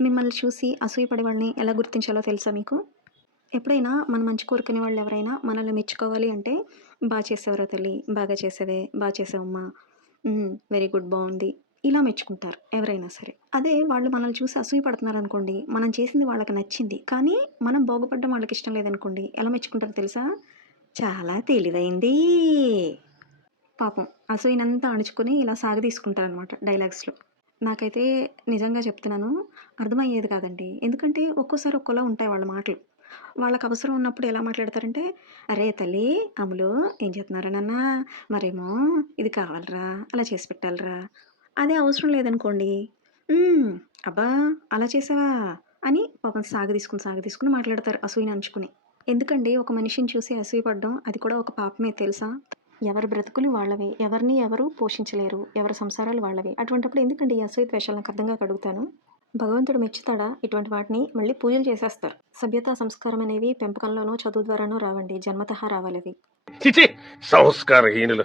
మిమ్మల్ని చూసి అసూయపడే వాళ్ళని ఎలా గుర్తించాలో తెలుసా మీకు? ఎప్పుడైనా మన మంచి కోరుకునే వాళ్ళు ఎవరైనా మనల్ని మెచ్చుకోవాలి అంటే, చేసావురా తల్లి, బాగా చేసావే, చేసావమ్మా, వెరీ గుడ్, బావుంది. ఇలా మెచ్చుకుంటారు ఎవరైనా సరే. అదే వాళ్ళు మనల్ని చూసి అసూయ పడుతున్నారనుకోండి, మనం చేసింది వాళ్ళకి నచ్చింది. కానీ మనం బాగుపడడం వాళ్ళకిష్టం లేదనుకోండి, ఎలా మెచ్చుకుంటారో తెలుసా? చాలా తెలివైంది. పాపం అసూయనంతా అణుచుకొని ఇలా సాగదీసుకుంటారనమాట డైలాగ్స్‌లో. నాకైతే నిజంగా చెప్తున్నాను, అర్థమయ్యేది కాదండి. ఎందుకంటే ఒక్కోసారి ఒక్కోలా ఉంటాయి వాళ్ళ మాటలు. వాళ్ళకవసరం ఉన్నప్పుడు ఎలా మాట్లాడతారంటే, "అరే తల్లి, అమ్ములు, ఏం చేత్తన్నావురా నాన్న? మరేమో ఇది కావాలిరా, అలా చేసి పెట్టాలిరా." అదే అవసరం లేదనుకోండి, "హ్మ్. అబ్బా! అలా చేసావా?" అని పాపం సాగదీసుకొని మాట్లాడతారు అసూయని అణచుకుని. ఎందుకండి ఒక మనిషిని చూసి అసూయపడడం అది కూడా ఒక పాపమే తెలుసా? ఎవరి బ్రతుకులు వాళ్ళవే. ఎవరిని ఎవరు పోషించలేరు. ఎవరి సంసారాలు వాళ్ళవే. అటువంటప్పుడు ఎందుకండి ఈ అసూయ ద్వేషాలు నాకు అర్థం కాక అడుగుతాను. భగవంతుడు మెచ్చుతాడా? ఇటువంటి వాటిని మళ్ళీ పూజలు చేసేస్తారు. సభ్యత, సంస్కారం అనేవి పెంపకంలోనో, చదువు ద్వారానో రావండి. జన్మతః రావాలవి. చిచి సంస్కారహీనులు.